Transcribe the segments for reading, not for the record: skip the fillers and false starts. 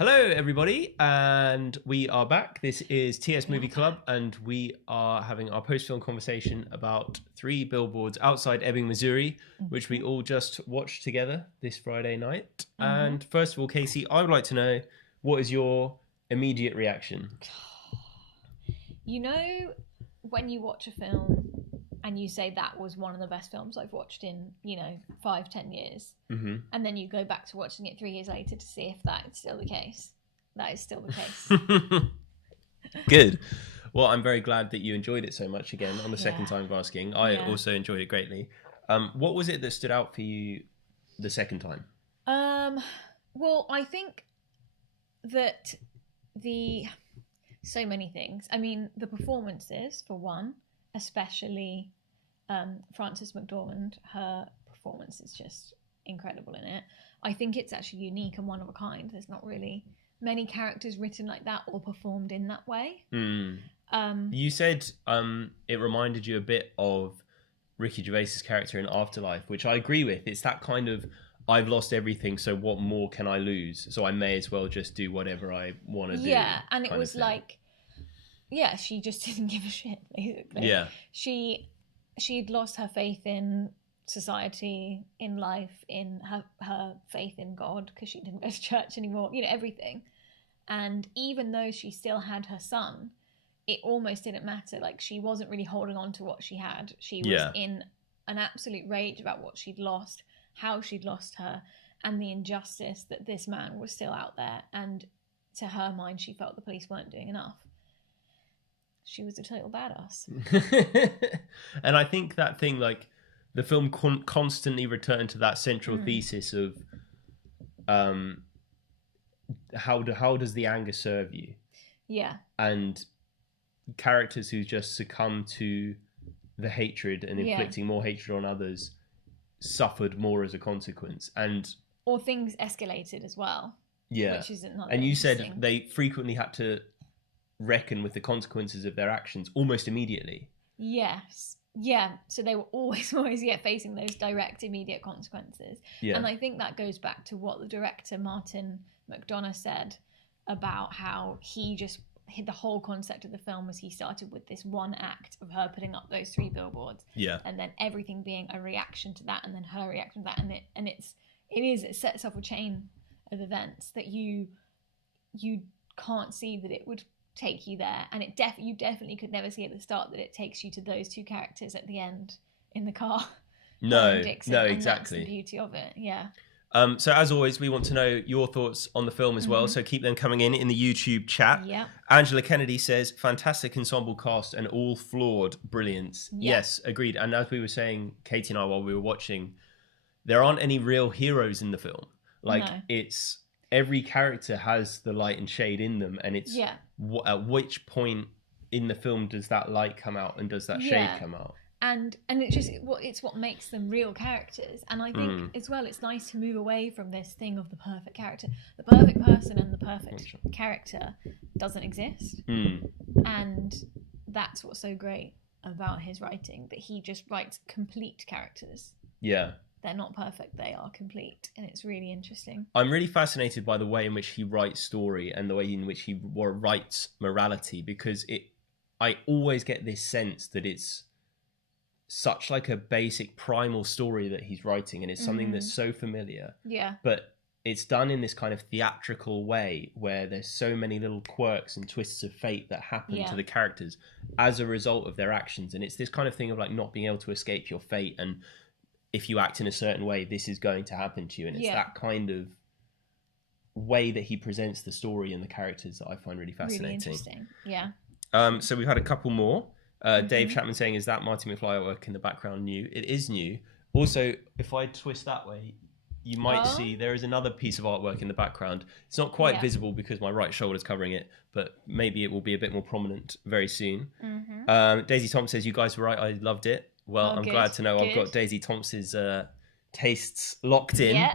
Hello, everybody, and we are back. This is TS Movie Club, and we are having our post-film conversation about Three Billboards Outside Ebbing, Missouri, which we all just watched together this Friday night. And first of all, Casey, I would like to know, what is your immediate reaction? You know, when you watch a film and you say that was one of the best films I've watched in, 5-10 years. Mm-hmm. And then you go back to watching it 3 years later to see if that's still the case. That is still the case. Good. Well, I'm very glad that you enjoyed it so much again on the second time of asking. I also enjoyed it greatly. What was it that stood out for you the second time? Well, I think that so many things. I mean, the performances, for one, especially Frances McDormand, her performance is just incredible in it. I think it's actually unique and one of a kind. There's not really many characters written like that or performed in that way. You said it reminded you a bit of Ricky Gervais's character in Afterlife, which I agree with. It's that kind of, I've lost everything, so what more can I lose? So I may as well just do whatever I want to do. Yeah, and it was like, she just didn't give a shit, basically. Yeah. She'd lost her faith in society, in life, in her faith in God, because she didn't go to church anymore, everything. And even though she still had her son, it almost didn't matter. Like, she wasn't really holding on to what she had. She was in an absolute rage about what she'd lost, how she'd lost her, and the injustice that this man was still out there. And to her mind, she felt the police weren't doing enough. She was a total badass. And I think that thing, like, the film constantly returned to that central thesis of how does the anger serve you? Yeah. And characters who just succumb to the hatred and inflicting more hatred on others suffered more as a consequence. Or things escalated as well. Yeah. Which is another and you said they frequently had to reckon with the consequences of their actions almost immediately. Yes. Yeah. So they were always facing those direct, immediate consequences. Yeah. And I think that goes back to what the director, Martin McDonagh, said about how the whole concept of the film was he started with this one act of her putting up those 3 billboards. Yeah. And then everything being a reaction to that, and then her reaction to that. And it sets off a chain of events that you can't see that it would take you there, and you definitely could never see at the start that it takes you to those 2 characters at the end in the car. No, exactly. That's the beauty of it. Yeah. So as always, we want to know your thoughts on the film as well. So keep them coming in the YouTube chat. Yeah. Angela Kennedy says, fantastic ensemble cast and all flawed brilliance. Yeah. Yes, agreed. And as we were saying, Katie and I, while we were watching, there aren't any real heroes in the film. Like, it's every character has the light and shade in them, and it's at which point in the film does that light come out and does that shade come out? And it's what makes them real characters. And I think as well, it's nice to move away from this thing of the perfect character. The perfect person and the perfect character doesn't exist. And that's what's so great about his writing, that he just writes complete characters. Yeah. They're not perfect, they are complete, and it's really interesting. I'm really fascinated by the way in which he writes story and the way in which he writes morality, because I always get this sense that it's such like a basic primal story that he's writing, and it's something that's so familiar. Yeah. But it's done in this kind of theatrical way where there's so many little quirks and twists of fate that happen to the characters as a result of their actions. And it's this kind of thing of like not being able to escape your fate, and if you act in a certain way, this is going to happen to you. And it's that kind of way that he presents the story and the characters that I find really fascinating. Really interesting, yeah. So we've had a couple more. Dave Chapman saying, is that Marty McFly artwork in the background new? It is new. Also, if I twist that way, you might see there is another piece of artwork in the background. It's not quite visible because my right shoulder is covering it, but maybe it will be a bit more prominent very soon. Daisy Thompson says, you guys were right, I loved it. Well, I'm glad to know I've got Daisy Thompson's tastes locked in. Yeah.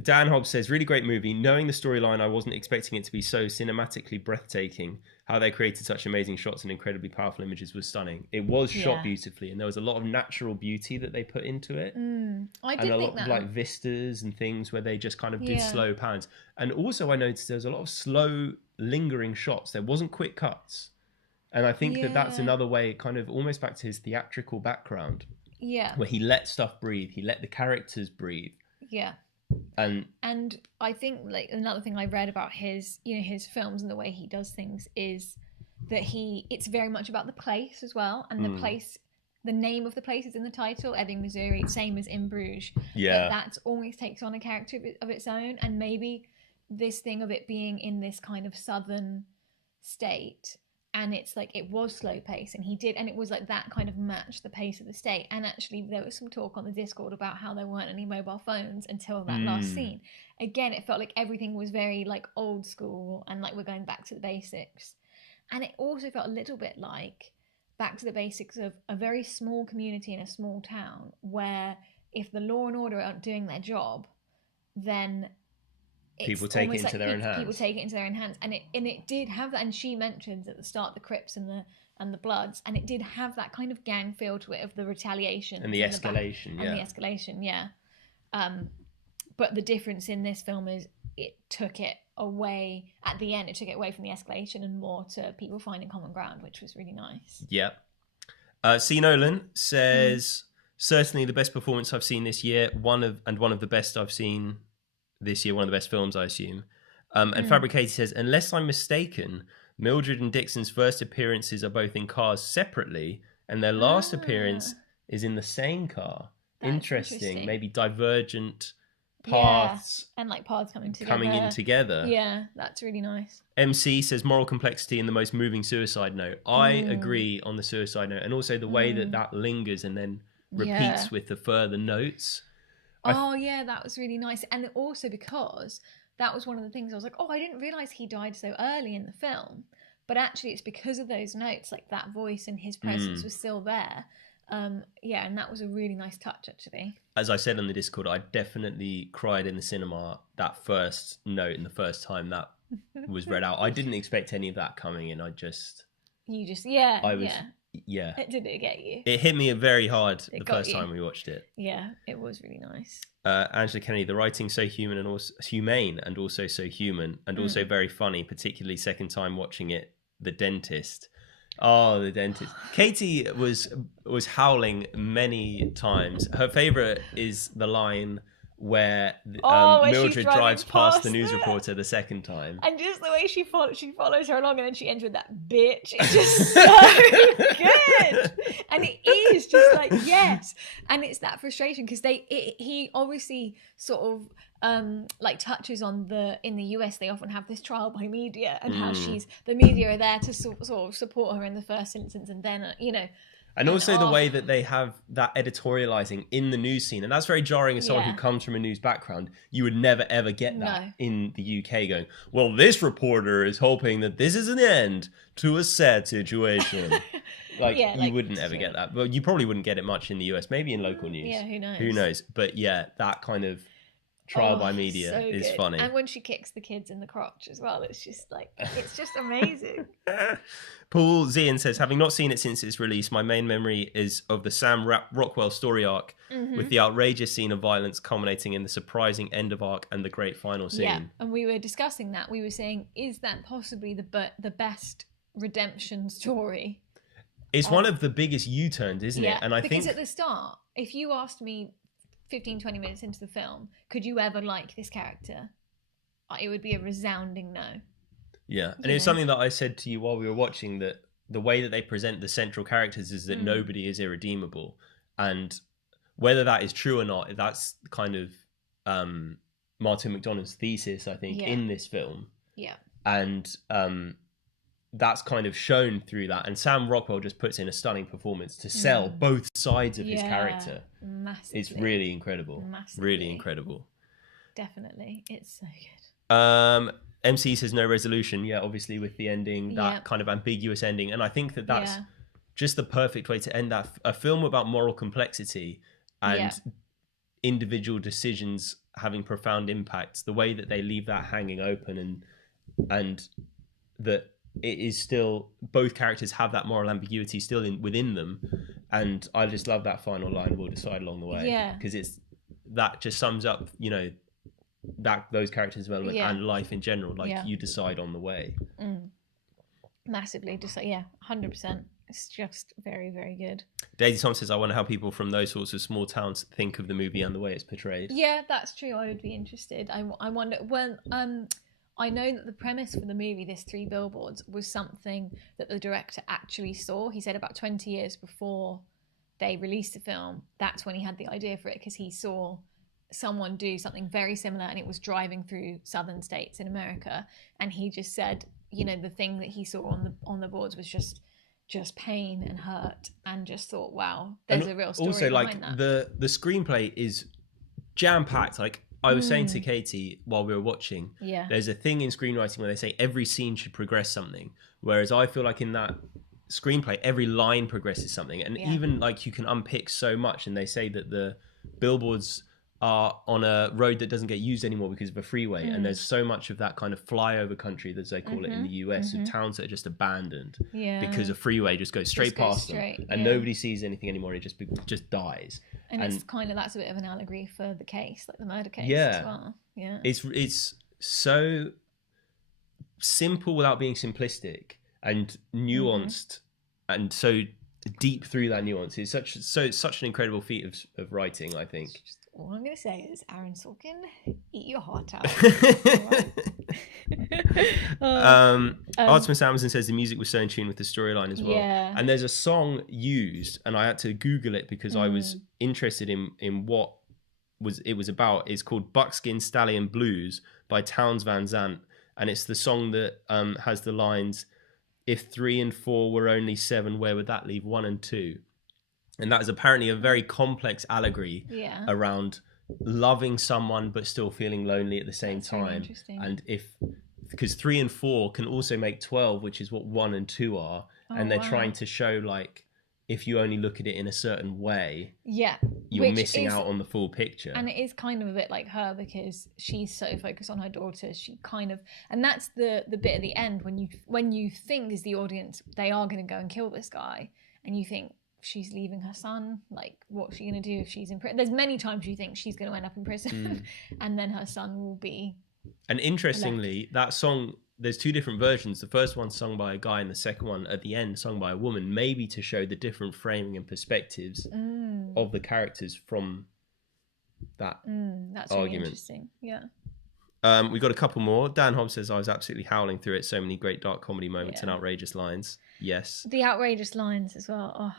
Dan Hobbs says, really great movie. Knowing the storyline, I wasn't expecting it to be so cinematically breathtaking. how they created such amazing shots and incredibly powerful images was stunning. It was shot beautifully, and there was a lot of natural beauty that they put into it. I did and a think lot of that. like vistas and things where they just kind of did slow pans. And also I noticed there was a lot of slow lingering shots. There wasn't quick cuts. And I think that that's another way, kind of almost back to his theatrical background. Yeah. Where he let stuff breathe. He let the characters breathe. Yeah. And I think like another thing I read about his, you know, his films and the way he does things is that it's very much about the place as well. And the place, the name of the place is in the title, Ebbing, Missouri, same as in Bruges. Yeah. That always takes on a character of its own. And maybe this thing of it being in this kind of southern state, and it's like it was slow pace, and it was like that kind of matched the pace of the state. And actually there was some talk on the Discord about how there weren't any mobile phones until that last scene. Again, it felt like everything was very like old school and like we're going back to the basics. And it also felt a little bit like back to the basics of a very small community in a small town, where if the law and order aren't doing their job, then people take it into their own hands. People take it into their own hands, and it did have that. And she mentions at the start the Crips and the Bloods, and it did have that kind of gang feel to it of the retaliation and the escalation, and the escalation, But the difference in this film is it took it away at the end. It took it away from the escalation and more to people finding common ground, which was really nice. Yep. C. Nolan says certainly the best performance I've seen this year. One of the best I've seen this year, one of the best films, I assume. And Fabricated says, unless I'm mistaken, Mildred and Dixon's first appearances are both in cars separately, and their last appearance is in the same car. Interesting. Maybe divergent paths. And like paths coming in together. Yeah, that's really nice. MC says moral complexity and the most moving suicide note. I agree on the suicide note, and also the way that lingers and then repeats with the further notes. That was really nice. And also because that was one of the things I was like, I didn't realise he died so early in the film. But actually it's because of those notes, like that voice and his presence was still there. And that was a really nice touch, actually. As I said on the Discord, I definitely cried in the cinema that first note and the first time that was read out. I didn't expect any of that coming in. It didn't get you. It hit me very hard the first time we watched it. Yeah, it was really nice. Angela Kennedy, the writing so human and also humane, and also so human, and also very funny. Particularly second time watching it, The Dentist. Oh, The Dentist. Katie was howling many times. Her favorite is the line where Mildred drives past the news reporter the second time, and just the way she follows her along, and then she ends with that bitch. It's just so good, and it is just like yes, and it's that frustration because he obviously sort of like touches on in the US they often have this trial by media, and how the media are there to sort of support her in the first instance, and then and also the way that they have that editorializing in the news scene. And that's very jarring as someone who comes from a news background. You would never, ever get that in the UK going, well, this reporter is hoping that this is an end to a sad situation. You wouldn't ever get that. But you probably wouldn't get it much in the US, maybe in local news. Yeah, who knows? Who knows? But yeah, that kind of trial by media is funny. And when she kicks the kids in the crotch as well, it's just like, it's just amazing. Paul Zian says, having not seen it since its release, my main memory is of the Sam Rockwell story arc, with the outrageous scene of violence culminating in the surprising end of arc and the great final scene. Yeah, and we were discussing that. We were saying, is that possibly the best redemption story? It's one of the biggest U-turns, isn't it? And because at the start, if you asked me 15, 20 minutes into the film, could you ever like this character? It would be a resounding no. Yeah, and it's something that I said to you while we were watching, that the way that they present the central characters is that nobody is irredeemable. And whether that is true or not, that's kind of Martin McDonagh's thesis, I think, in this film. Yeah. And that's kind of shown through that. And Sam Rockwell just puts in a stunning performance to sell both sides of his character. Massively. It's really incredible. Really incredible. Definitely. It's so good. MC says no resolution. Yeah, obviously with the ending, that kind of ambiguous ending. And I think that that's just the perfect way to end that. A film about moral complexity and individual decisions having profound impacts. The way that they leave that hanging open and that it is still, both characters have that moral ambiguity still within them, and I just love that final line, "We'll decide along the way," because that just sums up, you know, that those characters' development and life in general. Like you decide on the way. Massively, just 100%. It's just very, very good. Daisy Thompson says, "I wonder how people from those sorts of small towns think of the movie and the way it's portrayed." Yeah, that's true. I would be interested. I wonder when I know that the premise for the movie, this Three Billboards, was something that the director actually saw. He said about 20 years before they released the film, that's when he had the idea for it, because he saw someone do something very similar, and it was driving through southern states in America, and he just said, you know, the thing that he saw on the boards was just pain and hurt, and just thought, wow, there's a real story also, behind like, that. the screenplay is jam-packed. Like I was saying to Katie while we were watching, there's a thing in screenwriting where they say every scene should progress something, whereas I feel like in that screenplay every line progresses something, and even like you can unpick so much. And they say that the billboards are on a road that doesn't get used anymore because of a freeway, and there's so much of that kind of flyover country, as they call it in the US, of towns that are just abandoned because a freeway just goes straight past them, and nobody sees anything anymore. It just dies. And it's kind of, that's a bit of an allegory for the case, like the murder case as well. Yeah, it's so simple without being simplistic, and nuanced, and so deep through that nuance. It's such an incredible feat of writing, I think. All I'm going to say is, Aaron Sorkin, eat your heart out. Artemis Amazon says the music was so in tune with the storyline as well. Yeah. And there's a song used, and I had to Google it because I was interested in what it was about. It's called Buckskin Stallion Blues by Townes Van Zandt. And it's the song that has the lines, "If 3 and 4 were only 7, where would that leave 1 and 2?" And that is apparently a very complex allegory around loving someone but still feeling lonely at the same time. And because 3 and 4 can also make 12, which is what 1 and 2 are. And they're trying to show, like, if you only look at it in a certain way, you're missing out on the full picture. And it is kind of a bit like her, because she's so focused on her daughters. She kind of, and that's the bit at the end when you think as the audience they are going to go and kill this guy, and you think, she's leaving her son, like, what's she going to do if she's in prison? There's many times you think she's going to end up in prison and then her son will be. And interestingly, that song, there's 2 different versions. The first one's sung by a guy, and the second one at the end sung by a woman, maybe to show the different framing and perspectives of the characters from that that's argument. Really interesting. Yeah. We got a couple more. Dan Hobbs says, "I was absolutely howling through it. So many great dark comedy moments and outrageous lines." Yes. The outrageous lines as well. Oh,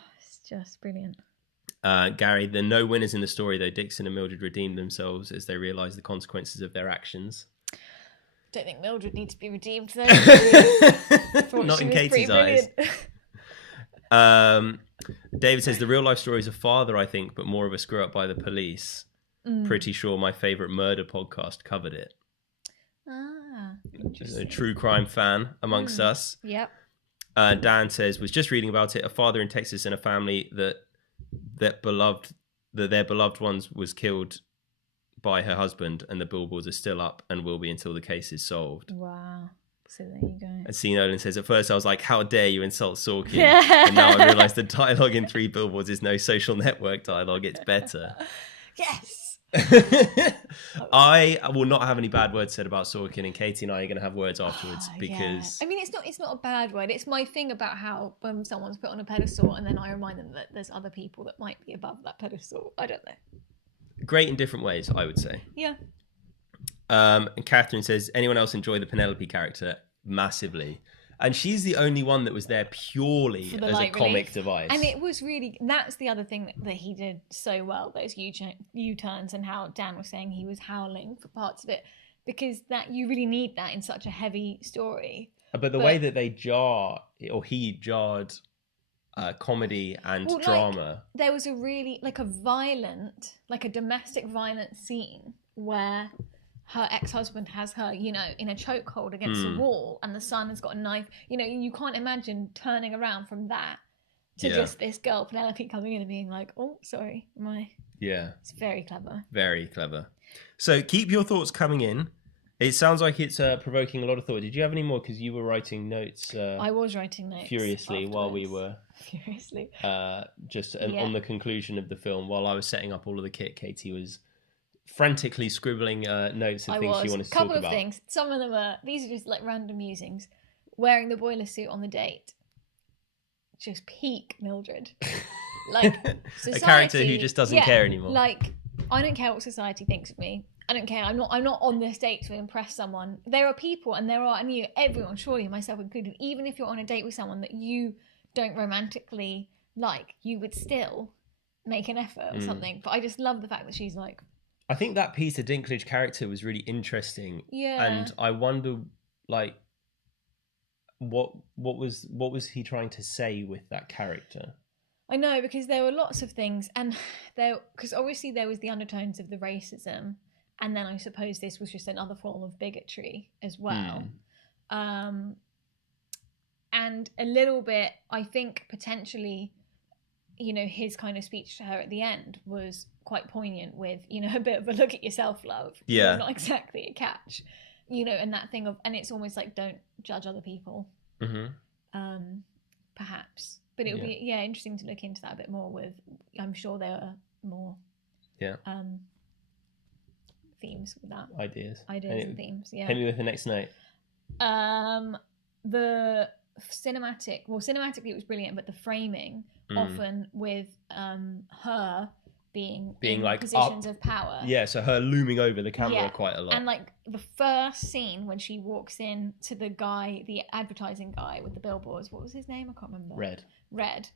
just brilliant. Gary, there are no winners in the story, though. Dixon and Mildred redeemed themselves as they realised the consequences of their actions. Don't think Mildred needs to be redeemed, though. Not in Katie's eyes. David says, the real life story is a father, I think, but more of a screw up by the police. Pretty sure my favourite murder podcast covered it. Interesting. A true crime fan amongst us. Yep. Dan says, was just reading about it. A father in Texas and a family that their beloved ones was killed by her husband, and the billboards are still up and will be until the case is solved. Wow. So there you go. And C. Nolan says, at first I was like, how dare you insult Sorkin? And now I realise the dialogue in Three Billboards is no Social Network dialogue. It's better. Yes. I will not have any bad words said about Sorkin, and Katie and I are going to have words afterwards because I mean, it's not a bad word. It's my thing about how when someone's put on a pedestal and then I remind them that there's other people that might be above that pedestal. I don't know. Great in different ways, I would say. Yeah. And Catherine says, anyone else enjoy the Penelope character? Massively. And she's the only one that was there purely as a comic device. And it was really, that's the other thing that he did so well, those U-turns, and how Dan was saying he was howling for parts of it, because that you really need that in such a heavy story. But the way that they jar, or he jarred comedy and drama. There was a really, like a domestic violent scene where her ex-husband has her, in a chokehold against a wall, and the son has got a knife. You can't imagine turning around from that to just this girl, Penelope, coming in and being like, oh, sorry, Yeah. It's very clever. Very clever. So keep your thoughts coming in. It sounds like it's provoking a lot of thought. Did you have any more? Because you were writing notes. I was writing notes furiously afterwards. while we were on the conclusion of the film. While I was setting up all of the kit, Katie was frantically scribbling notes of things she wanted to talk about. A couple of things. Some of them these are just like random musings. Wearing the boiler suit on the date. Just peak Mildred. Like society, a character who just doesn't care anymore. Like, I don't care what society thinks of me. I don't care. I'm not on this date to impress someone. There are people, and everyone, surely myself included, even if you're on a date with someone that you don't romantically like, you would still make an effort or something. But I just love the fact that she's like... I think that Peter Dinklage character was really interesting. Yeah. And I wonder, like, what was he trying to say with that character? I know, because there were lots of things, and because obviously there was the undertones of the racism, and then I suppose this was just another form of bigotry as well. And a little bit, I think, potentially, his kind of speech to her at the end was quite poignant with, a bit of a look at yourself, love. Yeah. You're not exactly a catch. And that thing of, and it's almost like, don't judge other people. Perhaps. But it would be interesting to look into that a bit more with, I'm sure there are more themes with that. Ideas and themes, yeah. Hit me with the next note. The cinematically it was brilliant, but the framing often with her being in like positions of power. Yeah, so her looming over the camera quite a lot. And like the first scene when she walks in to the advertising guy with the billboards, what was his name? I can't remember. Red.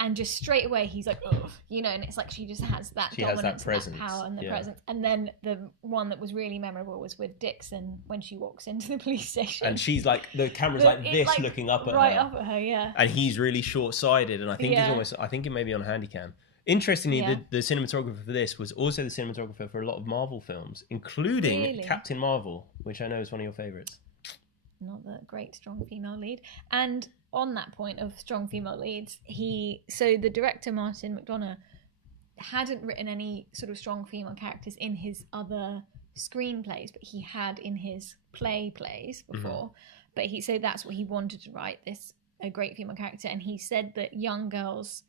And just straight away he's like, ugh, and it's like she just has that dominance, that power and the presence. And then the one that was really memorable was with Dixon when she walks into the police station. And she's like, the camera's like this, like, looking up at her. Right up at her, yeah. And he's really short-sighted, and I think I think it may be on a handycam. Interestingly, the cinematographer for this was also the cinematographer for a lot of Marvel films, including Captain Marvel, which I know is one of your favourites. Not the great strong female lead. And on that point of strong female leads, the director Martin McDonagh hadn't written any sort of strong female characters in his other screenplays, but he had in his plays before. But so that's what he wanted to write, a great female character. And he said that young girls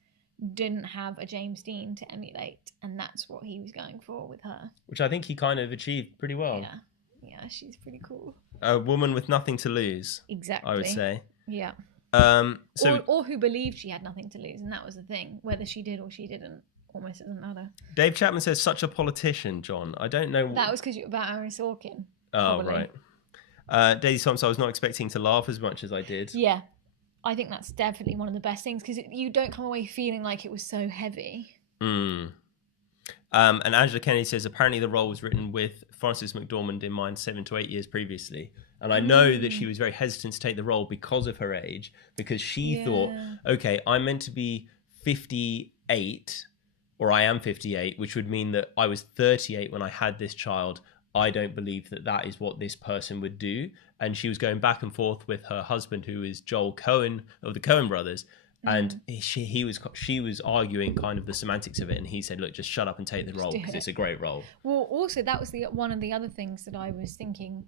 didn't have a James Dean to emulate, and that's what he was going for with her. Which I think he kind of achieved pretty well. Yeah, she's pretty cool. A woman with nothing to lose. Exactly. I would say. Yeah. Or who believed she had nothing to lose, and that was the thing. Whether she did or she didn't almost doesn't matter. Dave Chapman says, such a politician, John. I don't know. That was because you were about Aaron Sorkin. Oh, probably. Right. Daisy Thompson, I was not expecting to laugh as much as I did. Yeah. I think that's definitely one of the best things, because you don't come away feeling like it was so heavy. And Angela Kennedy says, apparently the role was written with Frances McDormand in mind 7 to 8 years previously. And I know that she was very hesitant to take the role because of her age, because she thought, okay, I'm meant to be 58, or I am 58, which would mean that I was 38 when I had this child. I don't believe that is what this person would do. And she was going back and forth with her husband, who is Joel Cohen of the Coen brothers. And she was arguing kind of the semantics of it. And he said, look, just shut up and take the role, because it's a great role. Well, also, that was one of the other things that I was thinking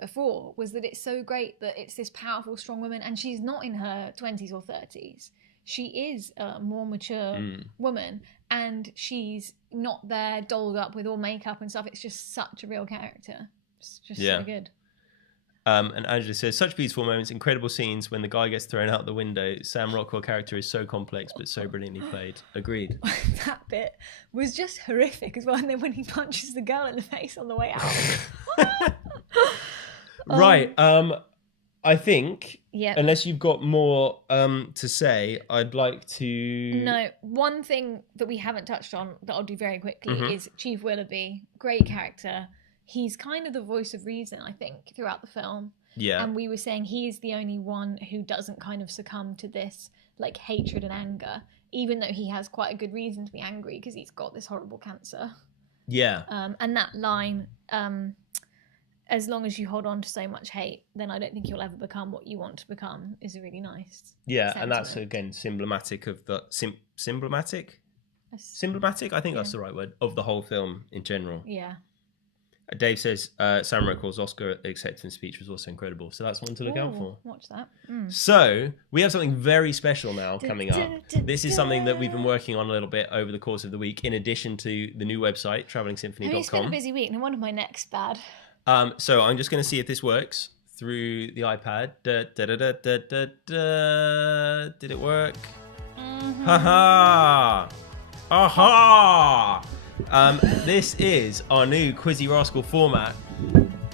before, was that it's so great that it's this powerful, strong woman. And she's not in her 20s or 30s. She is a more mature woman, and she's not there dolled up with all makeup and stuff. It's just such a real character. It's just so good. And Angela says, such beautiful moments, incredible scenes when the guy gets thrown out the window. Sam Rockwell character is so complex but so brilliantly played. Agreed. That bit was just horrific as well. And then when he punches the girl in the face on the way out. Right. I think, unless you've got more to say, I'd like to... No, one thing that we haven't touched on that I'll do very quickly is Chief Willoughby. Great character. He's kind of the voice of reason, I think, throughout the film. Yeah. And we were saying he is the only one who doesn't kind of succumb to this, like, hatred and anger, even though he has quite a good reason to be angry because he's got this horrible cancer. Yeah. And that line... as long as you hold on to so much hate, then I don't think you'll ever become what you want to become, is a really nice sentiment. And that's, again, symbolic of the... Symbolic? I think that's the right word, of the whole film in general. Yeah. Dave says Sam Rockwell's Oscar acceptance speech was also incredible. So that's one to look out for. Watch that. So we have something very special now coming up. This is something that we've been working on a little bit over the course of the week, in addition to the new website, travelingsymphony.com. It's been a busy week. No wonder my neck's bad. So I'm just going to see if this works through the iPad. Did it work? Ha-ha! Aha! This is our new Quizzy Rascal format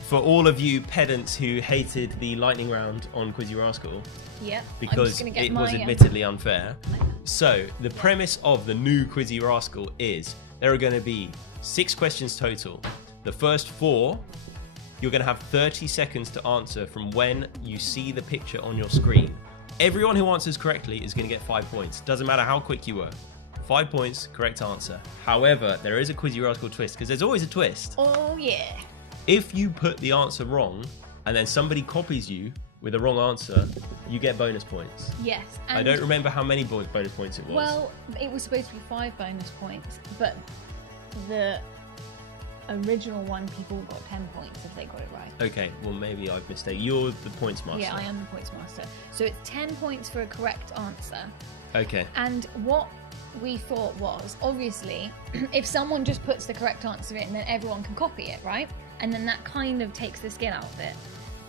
for all of you pedants who hated the lightning round on Quizzy Rascal. Yep. Because it was admittedly unfair. So the premise of the new Quizzy Rascal is there are going to be 6 questions total. The first 4, you're going to have 30 seconds to answer from when you see the picture on your screen. Everyone who answers correctly is going to get 5 points. Doesn't matter how quick you were. 5 points, correct answer. However, there is a Quizzy Rascal twist, because there's always a twist. Oh, yeah. If you put the answer wrong, and then somebody copies you with a wrong answer, you get bonus points. Yes. And I don't remember how many bonus points it was. Well, it was supposed to be 5 bonus points, but the original one, people got 10 points if they got it right. Okay, well, maybe I've mistaken. You're the points master. Yeah, I am the points master. So it's 10 points for a correct answer. Okay. And what we thought was, obviously, if someone just puts the correct answer in, then everyone can copy it, right? And then that kind of takes the skill out of it.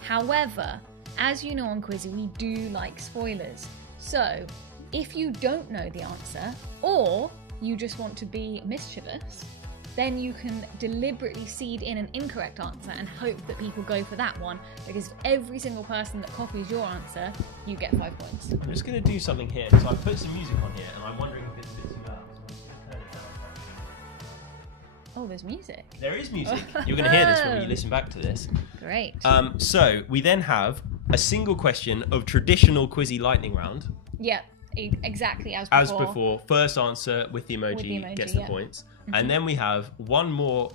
However, as you know on Quizzy, we do like spoilers. So if you don't know the answer, or you just want to be mischievous, then you can deliberately seed in an incorrect answer and hope that people go for that one, because for every single person that copies your answer, you get 5 points. I'm just going to do something here. So I put some music on here, and I'm wondering if it's a bit too loud. So I'm just going to turn it down. Oh, there's music. There is music. You're going to hear this when you listen back to this. Great. So we then have a single question of traditional Quizzy lightning round. Yeah, exactly as before. As before, first answer with the emoji, gets the points. Mm-hmm. And then we have one more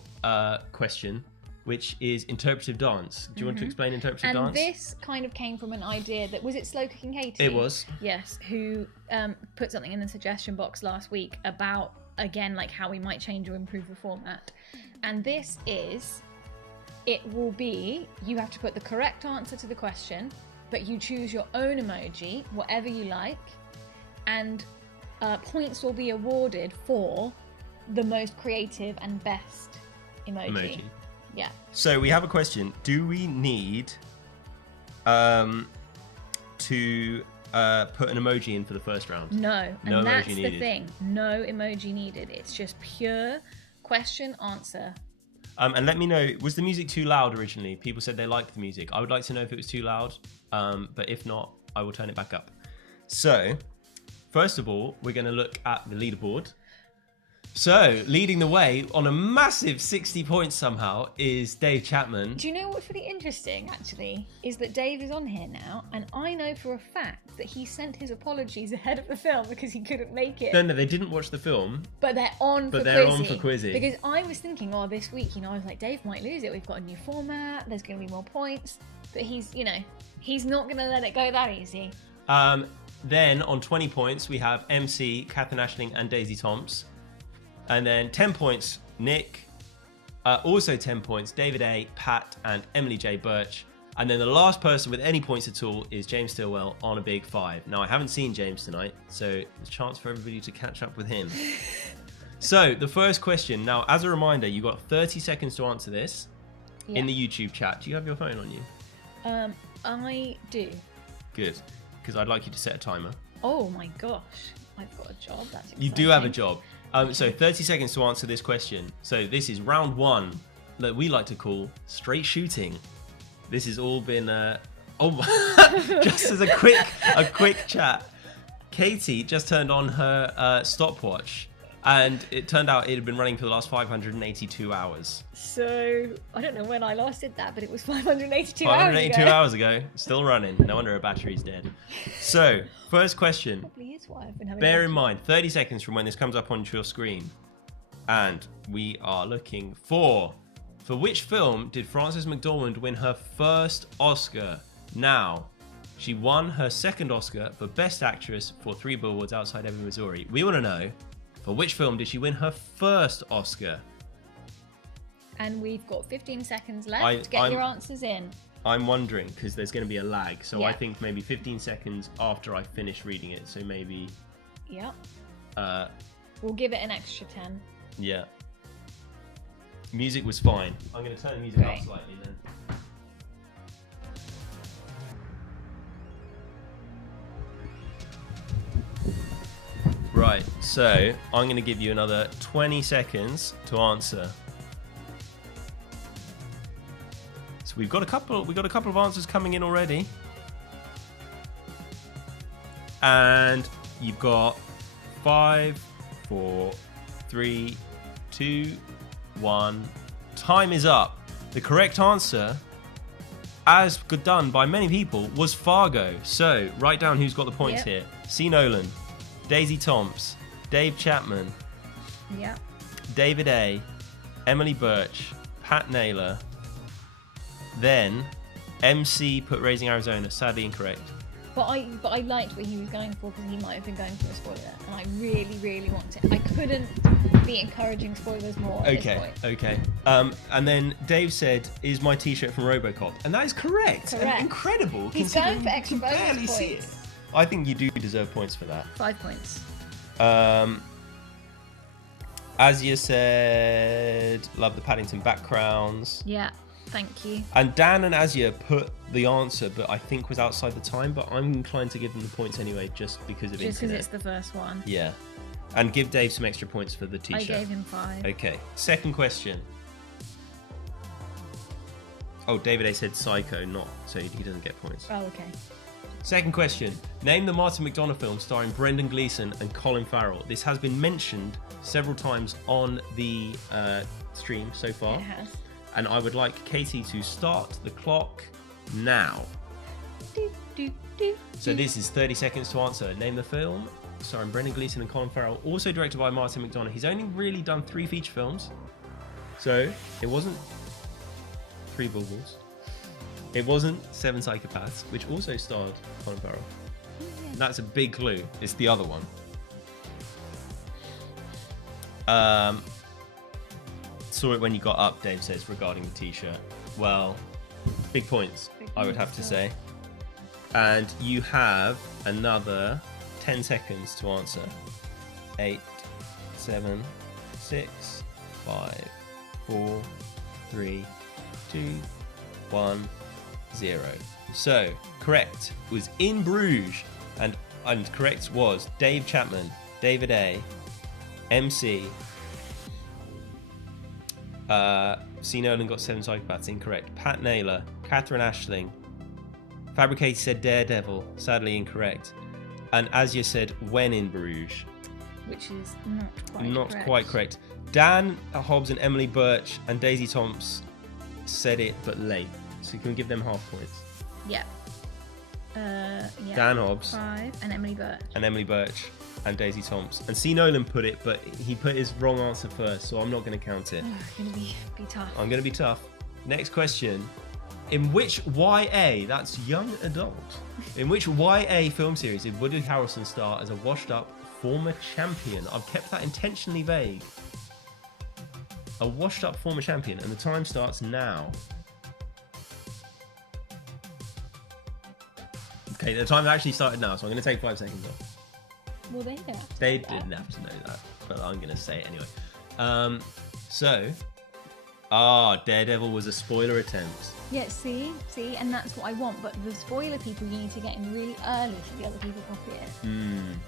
question, which is interpretive dance. Do you want to explain interpretive dance? And this kind of came from an idea that, was it Slow Cooking Katie? It was. Yes, who put something in the suggestion box last week about, again, like how we might change or improve the format. And this is, it will be, you have to put the correct answer to the question, but you choose your own emoji, whatever you like, and points will be awarded for the most creative and best emoji. Yeah. So we have a question. Do we need to put an emoji in for the first round? No. No and emoji that's needed. the thing. No emoji needed. It's just pure question answer. And let me know, was the music too loud originally? People said they liked the music. I would like to know if it was too loud. But if not, I will turn it back up. So, first of all, we're going to look at the leaderboard. So, leading the way on a massive 60 points somehow is Dave Chapman. Do you know what's really interesting, actually, is that Dave is on here now, and I know for a fact that he sent his apologies ahead of the film because he couldn't make it. No, they didn't watch the film. But they're on for Quizzy. Because I was thinking, this week, I was like, Dave might lose it. We've got a new format. There's going to be more points. But he's not going to let it go that easy. Then on 20 points, we have MC, Catherine Ashling, and Daisy Tomps. And then 10 points, Nick. Also 10 points, David A, Pat, and Emily J. Birch. And then the last person with any points at all is James Stillwell on a big 5. Now, I haven't seen James tonight, so there's a chance for everybody to catch up with him. So, the first question. Now, as a reminder, you've got 30 seconds to answer this in the YouTube chat. Do you have your phone on you? I do. Good, because I'd like you to set a timer. Oh my gosh, I've got a job. That's exciting. You do have a job. So 30 seconds to answer this question. So this is round 1 that we like to call straight shooting. This has all been just as a quick chat. Katie just turned on her stopwatch, and it turned out it had been running for the last 582 hours. So I don't know when I last did that, but it was 582 hours ago. Still running. No wonder her battery's dead. So, first question. Probably is why I've been having. Bear in mind, 30 seconds from when this comes up on your screen. And we are looking for which film did Frances McDormand win her first Oscar? Now, she won her second Oscar for Best Actress for Three Billboards Outside Ebbing, Missouri. We want to know, for which film did she win her first Oscar? And we've got 15 seconds left to get your answers in. I'm wondering, because there's going to be a lag, so I think maybe 15 seconds after I finish reading it, so maybe... Yep. We'll give it an extra 10. Yeah. Music was fine. I'm going to turn the music up slightly then. Right, so I'm going to give you another 20 seconds to answer. So we've got a couple of answers coming in already. And you've got 5, 4, 3, 2, 1. Time is up. The correct answer, as done by many people, was Fargo. So write down who's got the points here. C. Nolan, Daisy Tomps, Dave Chapman, David A, Emily Birch, Pat Naylor. Then MC put Raising Arizona, sadly incorrect. But I liked what he was going for, because he might have been going for a spoiler, and I really, really want it. I couldn't be encouraging spoilers more at this point. Okay. And then Dave said, "Is my T-shirt from RoboCop?" And that is correct. And incredible. He's going for extra bonus barely points. See it. I think you do deserve points for that. 5 points. As you said, love the Paddington backgrounds. Yeah. Thank you. And Dan and Azia put the answer, but I think was outside the time. But I'm inclined to give them the points anyway, just because of Just because it's the first one. Yeah. And give Dave some extra points for the T-shirt. I gave him 5. Okay. Second question. Oh, David A said Psycho, so he doesn't get points. Oh, okay. Second question. Name the Martin McDonagh film starring Brendan Gleeson and Colin Farrell. This has been mentioned several times on the stream so far. It has. And I would like Katie to start the clock now. So this is 30 seconds to answer. Name the film starring Brendan Gleeson and Colin Farrell, also directed by Martin McDonagh. He's only really done 3 feature films. So it wasn't Three Billboards. It wasn't Seven Psychopaths, which also starred Colin Farrell. Yeah. That's a big clue. It's the other one. Saw it when you got up, Dave says, regarding the T-shirt. Well, big points, I would have to say. And you have another 10 seconds to answer. 8, 7, 6, 5, 4, 3, 2, 1, 0. So, correct was In Bruges, and correct was Dave Chapman, David A, MC. C. Nolan got Seven Psychopaths, incorrect. Pat Naylor, Catherine Ashling. Fabricated said Daredevil, sadly incorrect. And Azia said When in Bruges, which is not quite correct. Dan Hobbs and Emily Birch and Daisy Tomps said it, but late. So you can give them half points. Yeah. Dan Hobbs 5 and Emily Birch. And Daisy Tomps. And C. Nolan put it, but he put his wrong answer first, so I'm not going to count it. It's going to be tough. I'm going to be tough. Next question. In which YA, that's young adult, in which YA film series did Woody Harrelson star as a washed-up former champion? I've kept that intentionally vague. A washed-up former champion, and the time starts now. Okay, the time actually started now, so I'm going to take 5 seconds off. Well, they don't. They didn't have to know that, but I'm going to say it anyway. Daredevil was a spoiler attempt. Yeah, see, and that's what I want. But the spoiler people, you need to get in really early so the other people copy it.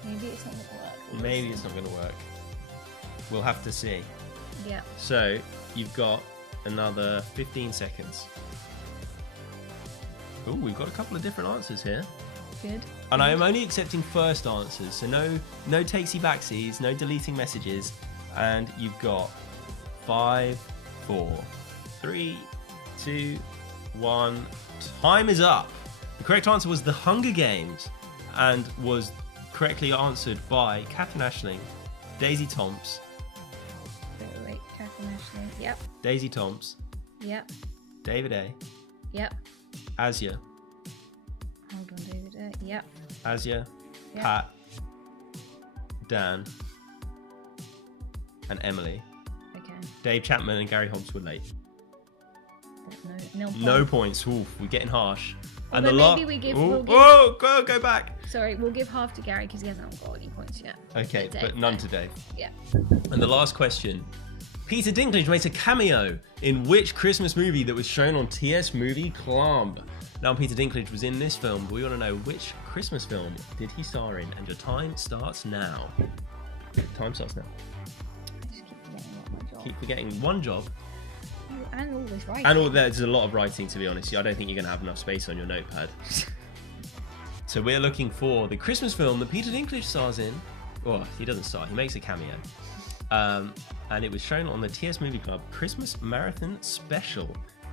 Maybe it's not going to work. Maybe it's not going to work. We'll have to see. Yeah. So you've got another 15 seconds. Oh, we've got a couple of different answers here. Good. And I am only accepting first answers, so no takesy backsies, no deleting messages. And you've got 5, 4, 3, 2, 1. Time is up. The correct answer was The Hunger Games, and was correctly answered by Catherine Ashling, Daisy Tomps. Wait, Catherine Ashling. Yep. Daisy Tomps. Yep. David A. Yep. Azia. Hold on, David A. Yep. Azia. Yep. Pat. Dan. And Emily. Okay. Dave Chapman and Gary Hobbs were late. No points. Oof, we're getting harsh. And maybe we give. Whoa, go back. Sorry, we'll give half to Gary because he hasn't got any points yet. Okay, but none to Dave. Yeah. And the last question. Peter Dinklage makes a cameo in which Christmas movie that was shown on TS Movie Club? Now, Peter Dinklage was in this film, but we want to know which Christmas film did he star in? And your time starts now. Time starts now. I just keep forgetting what my job. Keep forgetting one job. And all this writing. And there's a lot of writing, to be honest. I don't think you're going to have enough space on your notepad. So we're looking for the Christmas film that Peter Dinklage stars in. Well, he doesn't star. He makes a cameo. And it was shown on the TS Movie Club Christmas Marathon Special.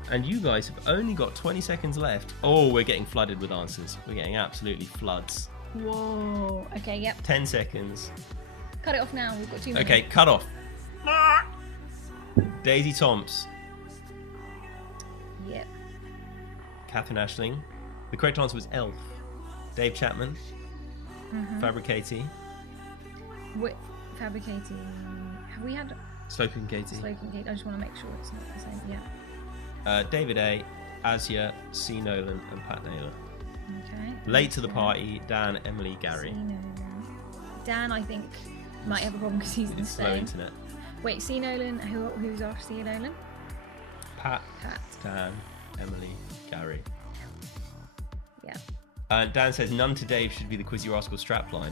And you guys have only got 20 seconds left. Oh, we're getting flooded with answers. We're getting absolutely floods. Whoa. Okay, yep. 10 seconds. Cut it off now. We've got 2 minutes. Okay, cut off. Daisy Tomps. Yep. Catherine Ashling. The correct answer was Elf. Dave Chapman. Fabricating. Fabricating. Have we had Slope and Katie. Slope and Katie? I just want to make sure it's not the same. Yeah. David A, Asia, C. Nolan, and Pat Naylor. Okay. Late to the party, Dan, Emily, Gary. C. Nolan. Dan, I think, might have a problem because he's in It's slow Spain. internet. Wait, C. Nolan. Who's after C. Nolan? Pat, Dan, Emily, Gary. Yeah. Dan says none to Dave should be the Quizzy Rascal strapline.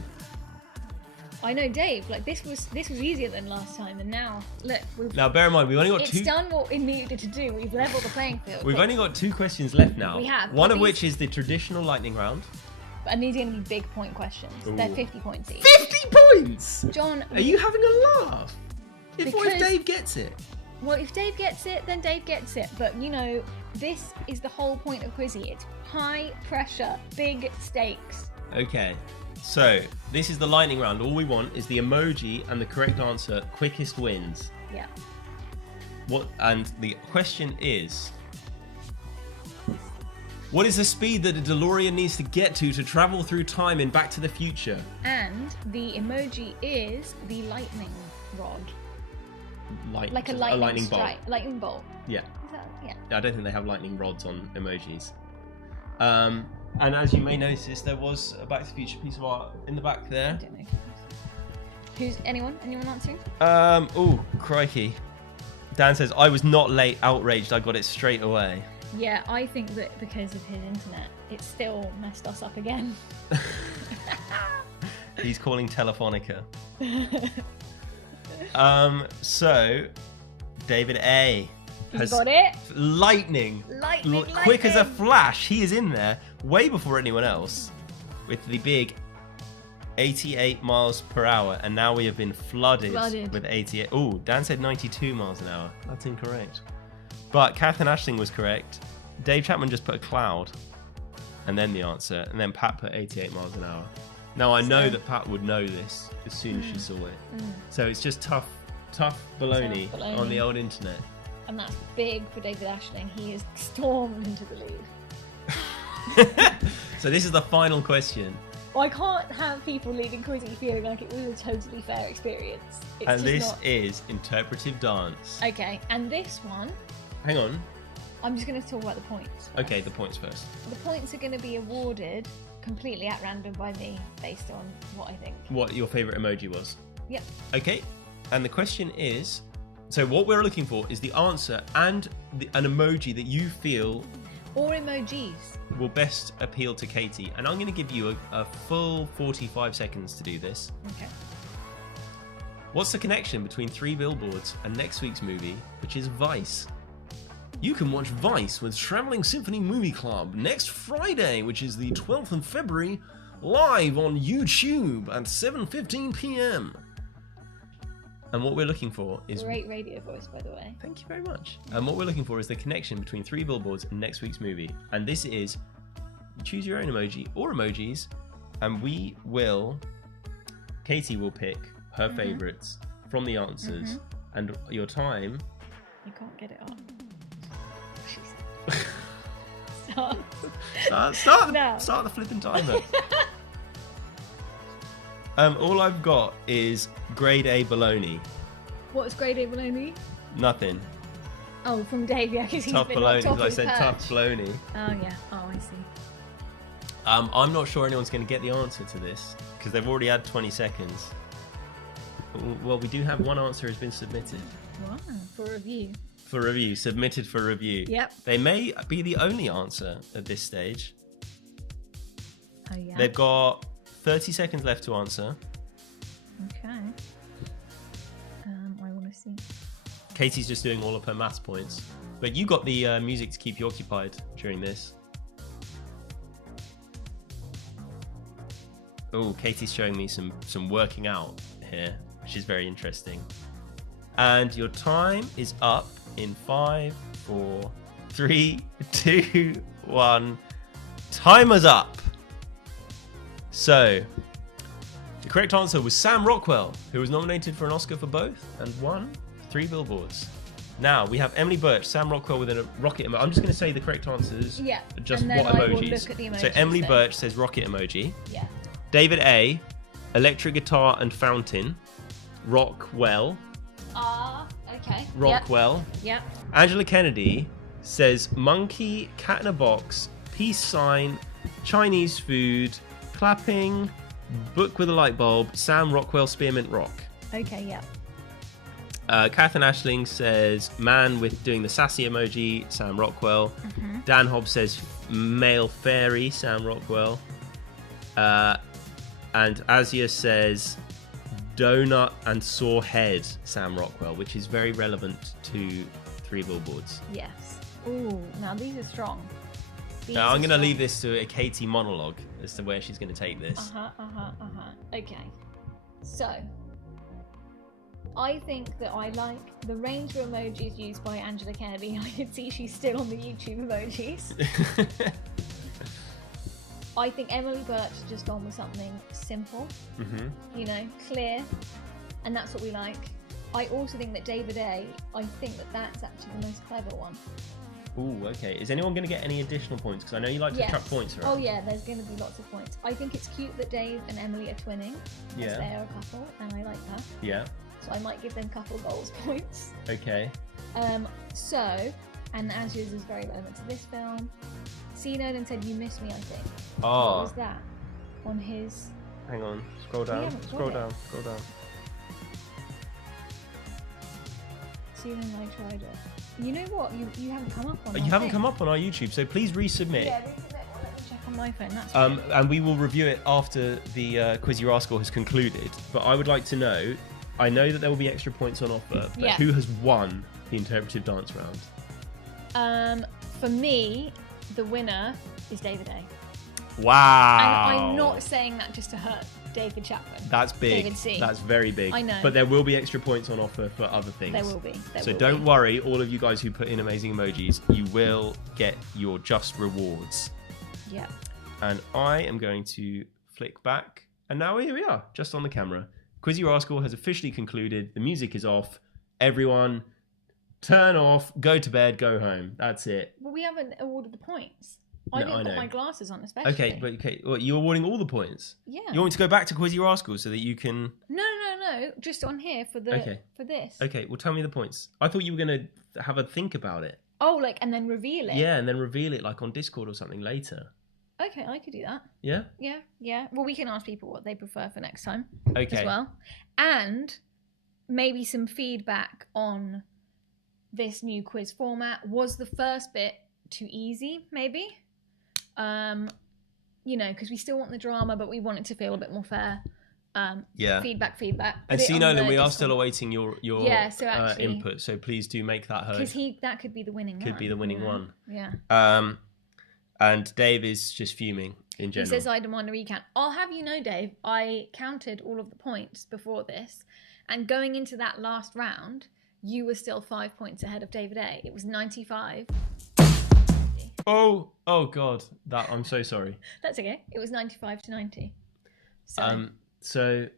I know, Dave. Like this was easier than last time, and now look. Now, bear in mind, we've only got It's done what it needed to do. We've leveled the playing field. We've only got 2 questions left now. We have. One of which is the traditional lightning round. And these are going to be big point questions. Ooh. They're 50 points each. 50 points! John, are you having a laugh? What if Dave gets it? Well, if Dave gets it, then Dave gets it. But you know, this is the whole point of Quizzy. It's high pressure, big stakes. Okay. So, this is the lightning round. All we want is the emoji and the correct answer. Quickest wins. Yeah. And the question is, what is the speed that a DeLorean needs to get to travel through time in Back to the Future? And the emoji is the lightning rod. Like a lightning bolt. Lightning bolt. Yeah. Yeah. I don't think they have lightning rods on emojis. And as you may notice, there was a Back to the Future piece of art in the back there. I don't know. Who's anyone answering? Oh, crikey. Dan says, I was not late, outraged, I got it straight away. Yeah, I think that because of his internet, it's still messed us up again. He's calling Telefonica. So, David A. has got it. Lightning. Quick as a flash. He is in there way before anyone else with the big 88 miles per hour. And now we have been flooded. With 88. Oh, Dan said 92 miles an hour. That's incorrect. But Catherine Ashling was correct. Dave Chapman just put a cloud. And then the answer. And then Pat put 88 miles an hour. Now I know that Pat would know this as soon as she saw it. So it's just tough baloney on the old internet. And that's big for David Ashling. He is stormed into the lead. So this is the final question. Well, I can't have people leading Quizzy feeling like it was a totally fair experience. And this is interpretive dance. Okay, and this one... Hang on. I'm just going to talk about the points. Okay, the points first. The points are going to be awarded completely at random by me based on what I think. What your favourite emoji was. Yep. Okay, and the question is... So what we're looking for is the answer and an emoji that you feel... Or emojis. ...will best appeal to Katie. And I'm going to give you a full 45 seconds to do this. Okay. What's the connection between Three Billboards and next week's movie, which is Vice? You can watch Vice with Travelling Symphony Movie Club next Friday, which is the 12th of February, live on YouTube at 7:15 p.m. And what we're looking for is... Great radio voice, by the way. Thank you very much. And what we're looking for is the connection between Three Billboards and next week's movie. And this is... Choose your own emoji or emojis. And we will... Katie will pick her favourites from the answers. And your time... You can't get it up. Start the flipping timer. All I've got is grade A baloney. What's grade A baloney? Nothing. Oh, from Dave, yeah, because he's Tough been baloney. knocked off I his said perch. tough baloney. Oh, yeah. Oh, I see. I'm not sure anyone's going to get the answer to this because they've already had 20 seconds. Well, we do have one answer has been submitted. Wow, for review. For review, submitted for review. Yep. They may be the only answer at this stage. Oh, yeah. They've got 30 seconds left to answer. Okay. I want to see. Katie's just doing all of her maths points. But you got the music to keep you occupied during this. Oh, Katie's showing me some working out here, which is very interesting. And your time is up in 5, 4, 3, 2, 1. Timer's up. So, the correct answer was Sam Rockwell, who was nominated for an Oscar for both and won 3 Billboards. Now, we have Emily Birch, Sam Rockwell with a rocket emoji. I'm just going to say the correct answers. Yeah. Just and then what I will emojis. look at the emojis. So, Emily then. Birch says rocket emoji. Yeah. David A, electric guitar and fountain. Rockwell. Okay. Rockwell. Yep. Angela Kennedy says monkey, cat in a box, peace sign, Chinese food, clapping, book with a light bulb, Sam Rockwell, spearmint rock. Okay, yeah. Katherine Ashling says man with doing the sassy emoji, Sam Rockwell. Mm-hmm. Dan Hobbs says male fairy, Sam Rockwell. And Asia says donut and sore head, Sam Rockwell, which is very relevant to 3 Billboards. Yes. Ooh, now these are strong. Now I'm going to leave this to a Katie monologue as to where she's going to take this. Okay. So, I think that I like the range of emojis used by Angela Kennedy. I can see she's still on the YouTube emojis. I think Emily Birch has just gone with something simple, you know, clear, and that's what we like. I also think that David A, I think that that's actually the most clever one. Ooh, okay. Is anyone going to get any additional points? Because I know you like to chuck points around. Oh yeah, there's going to be lots of points. I think it's cute that Dave and Emily are twinning. Yeah. They're a couple, and I like that. Yeah. So I might give them couple goals points. Okay. So, and as yours is very relevant to this film, C. Nolan said, "You missed me," I think. Oh. What was that? On his... Hang on. Scroll down. Scroll down. Scroll down. C. Nolan, I tried it. You know what? You haven't come up on You haven't come up on our YouTube, so please resubmit. Yeah, resubmit. Well, let me check on my phone. That's and we will review it after the Quizzy Rascal has concluded. But I would like to know, I know that there will be extra points on offer, but who has won the interpretive dance round? For me, the winner is David A. Wow. And I'm not saying that just to hurt David Chapman. That's big. David C. That's very big. I know. But there will be extra points on offer for other things. There will be. So don't worry, all of you guys who put in amazing emojis, you will get your just rewards. Yeah. And I am going to flick back. And now here we are, just on the camera. Quizzy Rascal has officially concluded. The music is off. Everyone, turn off, go to bed, go home. That's it. Well, we haven't awarded the points. I didn't put my glasses on, especially. Okay, well, you're awarding all the points. Yeah. You want me to go back to Quizzy Rascal so that you can... No. Just on here for this. Okay, well, tell me the points. I thought you were going to have a think about it. Oh, and then reveal it? Yeah, and then reveal it on Discord or something later. Okay, I could do that. Yeah? Yeah. Well, we can ask people what they prefer for next time as well. And maybe some feedback on this new quiz format. Was the first bit too easy, maybe? Because we still want the drama, but we want it to feel a bit more fair. Feedback. And C. Nolan, we are still awaiting your input, so please do make that heard. Because that could be the winning one. Could be the winning one. Yeah. And Dave is just fuming in general. He says, I demand a recount. I'll have you know, Dave, I counted all of the points before this, and going into that last round, you were still 5 points ahead of David A. It was 95. Oh God, I'm so sorry. That's okay. It was 95 to 90. So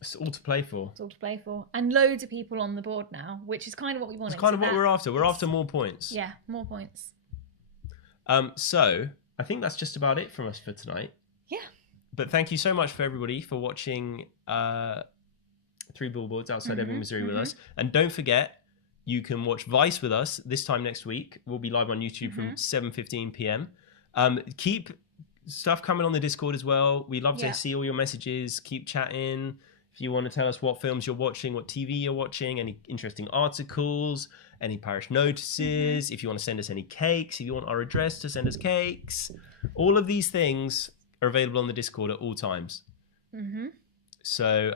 it's all to play for. It's all to play for. And loads of people on the board now, which is kind of what we wanted. It's kind of what we're after. We're after more points. Yeah, more points. So I think that's just about it from us for tonight. Yeah. But thank you so much for everybody for watching Three Billboards Outside Ebbing, Missouri with us. And don't forget you can watch Vice with us this time next week. We'll be live on YouTube from 7:15 p.m. Keep stuff coming on the Discord as well. We love to see all your messages. Keep chatting. If you want to tell us what films you're watching, what TV you're watching, any interesting articles, any parish notices, if you want to send us any cakes, if you want our address to send us cakes, all of these things are available on the Discord at all times. So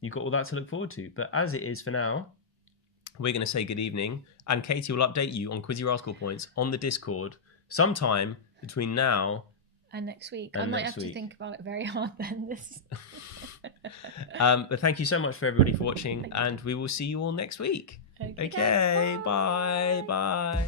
you've got all that to look forward to. But as it is for now, we're going to say good evening, and Katie will update you on Quizzy Rascal points on the Discord sometime between now and next week. I might have to think about it very hard then. But thank you so much for everybody for watching, and we will see you all next week. Okay, bye.